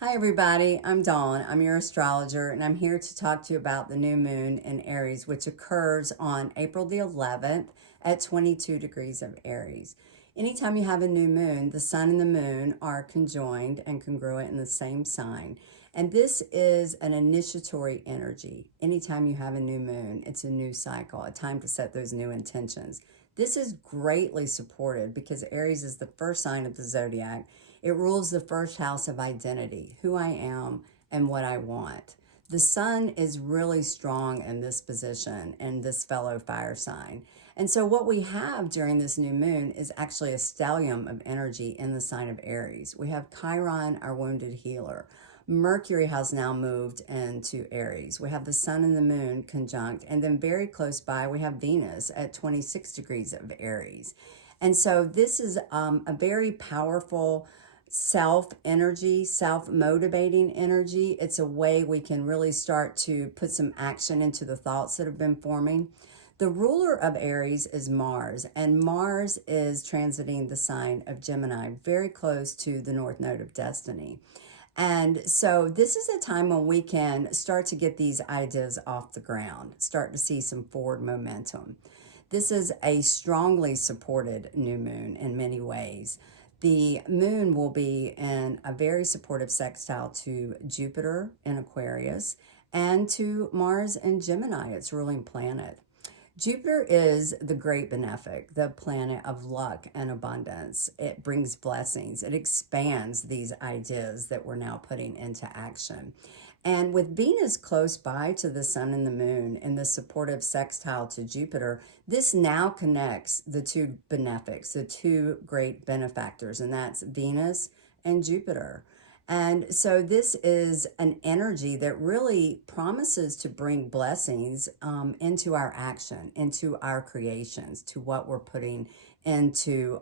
Hi, everybody. I'm Dawn. I'm your astrologer, and I'm here to talk to you about the new moon in Aries, which occurs on April the 11th at 22 degrees of Aries. Anytime you have a new moon, the sun and the moon are conjoined and congruent in the same sign. And this is an initiatory energy. Anytime you have a new moon, it's a new cycle, a time to set those new intentions. This is greatly supported because Aries is the first sign of the zodiac. It rules the first house of identity, who I am and what I want. The sun is really strong in this position in this fellow fire sign. And so what we have during this new moon is actually a stellium of energy in the sign of Aries. We have Chiron, our wounded healer. Mercury has now moved into Aries. We have the sun and the moon conjunct, and then very close by we have Venus at 26 degrees of Aries. And so this is a very powerful self energy, self motivating energy. It's a way we can really start to put some action into the thoughts that have been forming. The ruler of Aries is Mars, and Mars is transiting the sign of Gemini, very close to the North Node of Destiny. And so this is a time when we can start to get these ideas off the ground, start to see some forward momentum. This is a strongly supported new moon in many ways. The moon will be in a very supportive sextile to Jupiter in Aquarius and to Mars in Gemini, its ruling planet. Jupiter is the great benefic, the planet of luck and abundance. It brings blessings. It expands these ideas that we're now putting into action. And with Venus close by to the sun and the moon in the supportive sextile to Jupiter, this now connects the two benefics, the two great benefactors, and that's Venus and Jupiter. And so this is an energy that really promises to bring blessings into our action, into our creations, to what we're putting into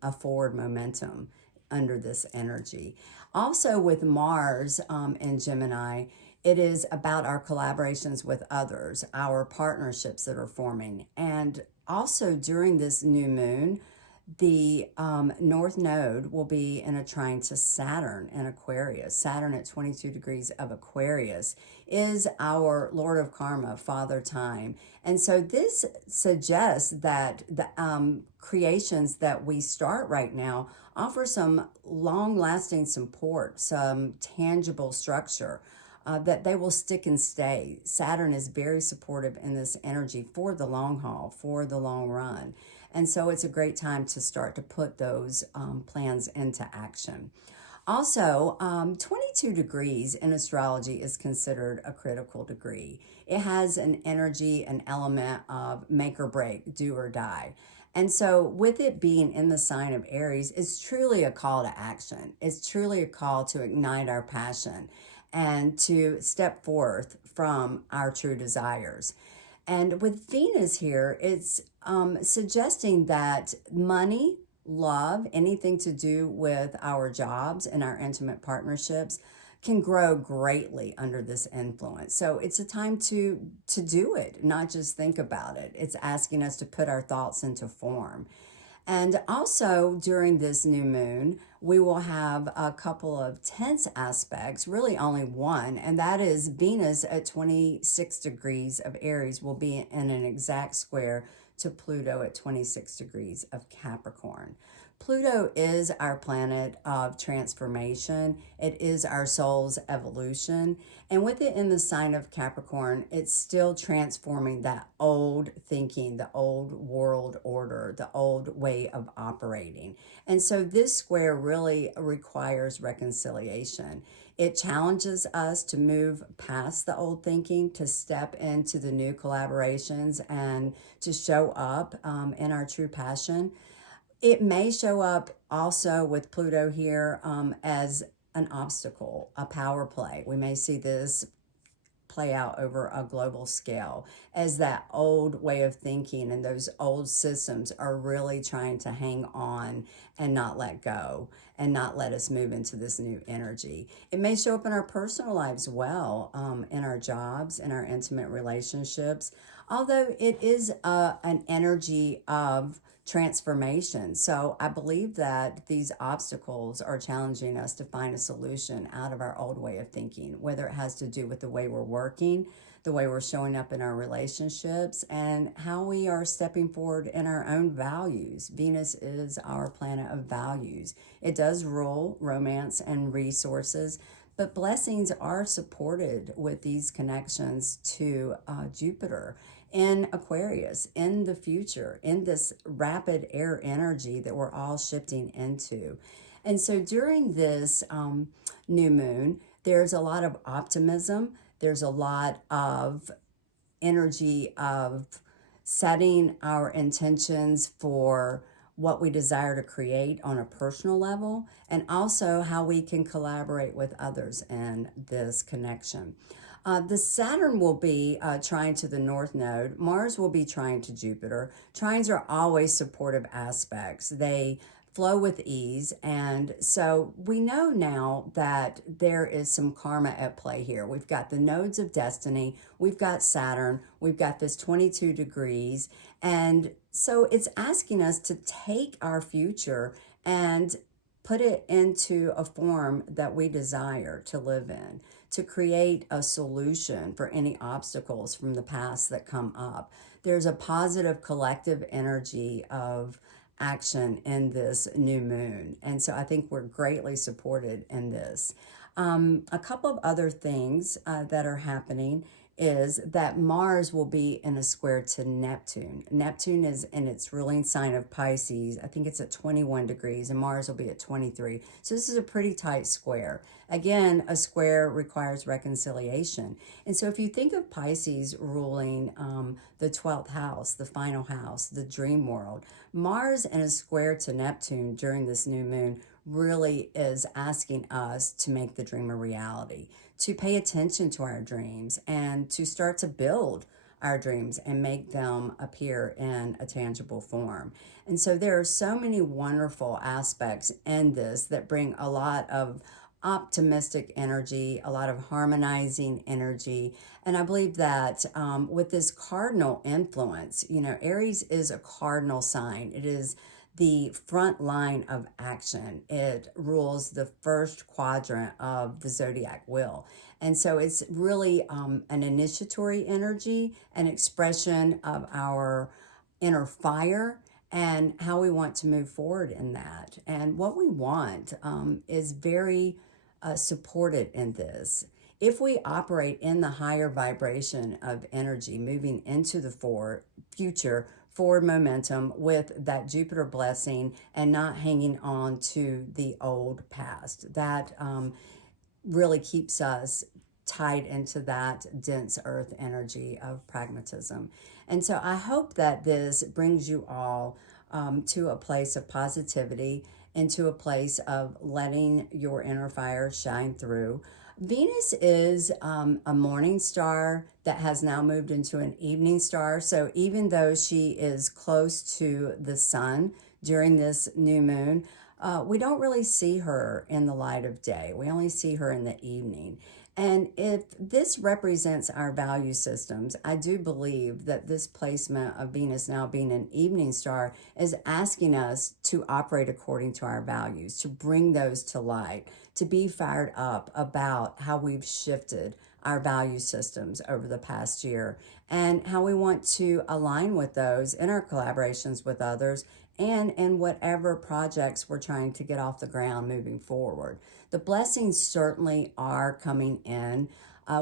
a forward momentum under this energy. Also, with Mars in Gemini, it is about our collaborations with others, our partnerships that are forming. And also during this new moon, the North Node will be in a trine to Saturn in Aquarius. Saturn at 22 degrees of Aquarius is our Lord of Karma, Father Time. And so this suggests that the creations that we start right now offer some long-lasting support, some tangible structure. That they will stick and stay. Saturn is very supportive in this energy for the long haul, for the long run. And so it's a great time to start to put those plans into action. Also, 22 degrees in astrology is considered a critical degree. It has an energy, an element of make or break, do or die. And so, with it being in the sign of Aries, it's truly a call to action. It's truly a call to ignite our passion and to step forth from our true desires. And with Venus here, it's suggesting that money, love, anything to do with our jobs and our intimate partnerships can grow greatly under this influence. So it's a time to do it, not just think about it. It's asking us to put our thoughts into form. And also during this new moon, we will have a couple of tense aspects, really only one, and that is Venus at 26 degrees of Aries will be in an exact square to Pluto at 26 degrees of Capricorn. Pluto is our planet of transformation. It is our soul's evolution. And with it in the sign of Capricorn, it's still transforming that old thinking, the old world order, the old way of operating. And so this square really requires reconciliation. It challenges us to move past the old thinking, to step into the new collaborations, and to show up in our true passion. It may show up also with Pluto here as an obstacle, a power play. We may see this play out over a global scale as that old way of thinking and those old systems are really trying to hang on and not let go and not let us move into this new energy. It may show up in our personal lives well, in our jobs, in our intimate relationships, although it is an energy of transformation. So I believe that these obstacles are challenging us to find a solution out of our old way of thinking, whether it has to do with the way we're working, the way we're showing up in our relationships, and how we are stepping forward in our own values. Venus is our planet of values. It does rule romance and resources, but blessings are supported with these connections to Jupiter in Aquarius in the future, in this rapid air energy that we're all shifting into. And so during this new moon, there's a lot of optimism, there's a lot of energy of setting our intentions for what we desire to create on a personal level, and also how we can collaborate with others in this connection. The Saturn will be trying to the North Node. Mars will be trying to Jupiter. Trines are always supportive aspects. They flow with ease. And so we know now that there is some karma at play here. We've got the nodes of destiny, we've got Saturn, we've got this 22 degrees. And so it's asking us to take our future and put it into a form that we desire to live in, to create a solution for any obstacles from the past that come up. There's a positive collective energy of action in this new moon. And so I think we're greatly supported in this. A couple of other things that are happening is that Mars will be in a square to Neptune. Neptune is in its ruling sign of Pisces. I think it's at 21 degrees, and Mars will be at 23. So this is a pretty tight square. Again, a square requires reconciliation. And so if you think of Pisces ruling the 12th house, the final house, the dream world, Mars in a square to Neptune during this new moon really is asking us to make the dream a reality, to pay attention to our dreams, and to start to build our dreams and make them appear in a tangible form. And so there are so many wonderful aspects in this that bring a lot of optimistic energy, a lot of harmonizing energy. And I believe that with this cardinal influence, Aries is a cardinal sign. It is the front line of action. It rules the first quadrant of the zodiac wheel. And so it's really an initiatory energy, an expression of our inner fire and how we want to move forward in that. And what we want is very supported in this. If we operate in the higher vibration of energy, moving into the future, forward momentum with that Jupiter blessing and not hanging on to the old past, that really keeps us tied into that dense earth energy of pragmatism. And so I hope that this brings you all to a place of positivity, into a place of letting your inner fire shine through. Venus is a morning star that has now moved into an evening star. So even though she is close to the sun during this new moon, we don't really see her in the light of day. We only see her in the evening. And if this represents our value systems, I do believe that this placement of Venus now being an evening star is asking us to operate according to our values, to bring those to light, to be fired up about how we've shifted our value systems over the past year and how we want to align with those in our collaborations with others and in whatever projects we're trying to get off the ground moving forward. The blessings certainly are coming in.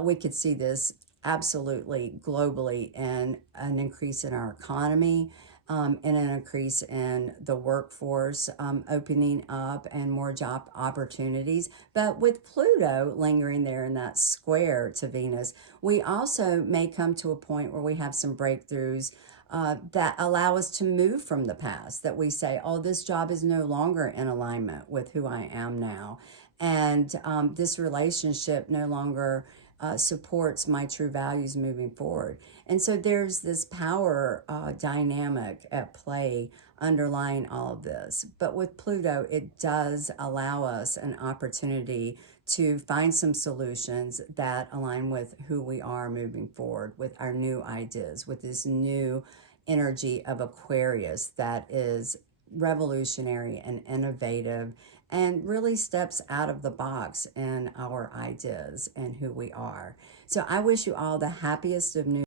We could see this absolutely globally in an increase in our economy, and an increase in the workforce opening up and more job opportunities. But with Pluto lingering there in that square to Venus, we also may come to a point where we have some breakthroughs that allow us to move from the past, that we say, oh, this job is no longer in alignment with who I am now. And this relationship no longer supports my true values moving forward. And so there's this power dynamic at play underlying all of this. But with Pluto, it does allow us an opportunity to find some solutions that align with who we are moving forward, with our new ideas, with this new energy of Aquarius that is revolutionary and innovative and really steps out of the box in our ideas and who we are. So I wish you all the happiest of New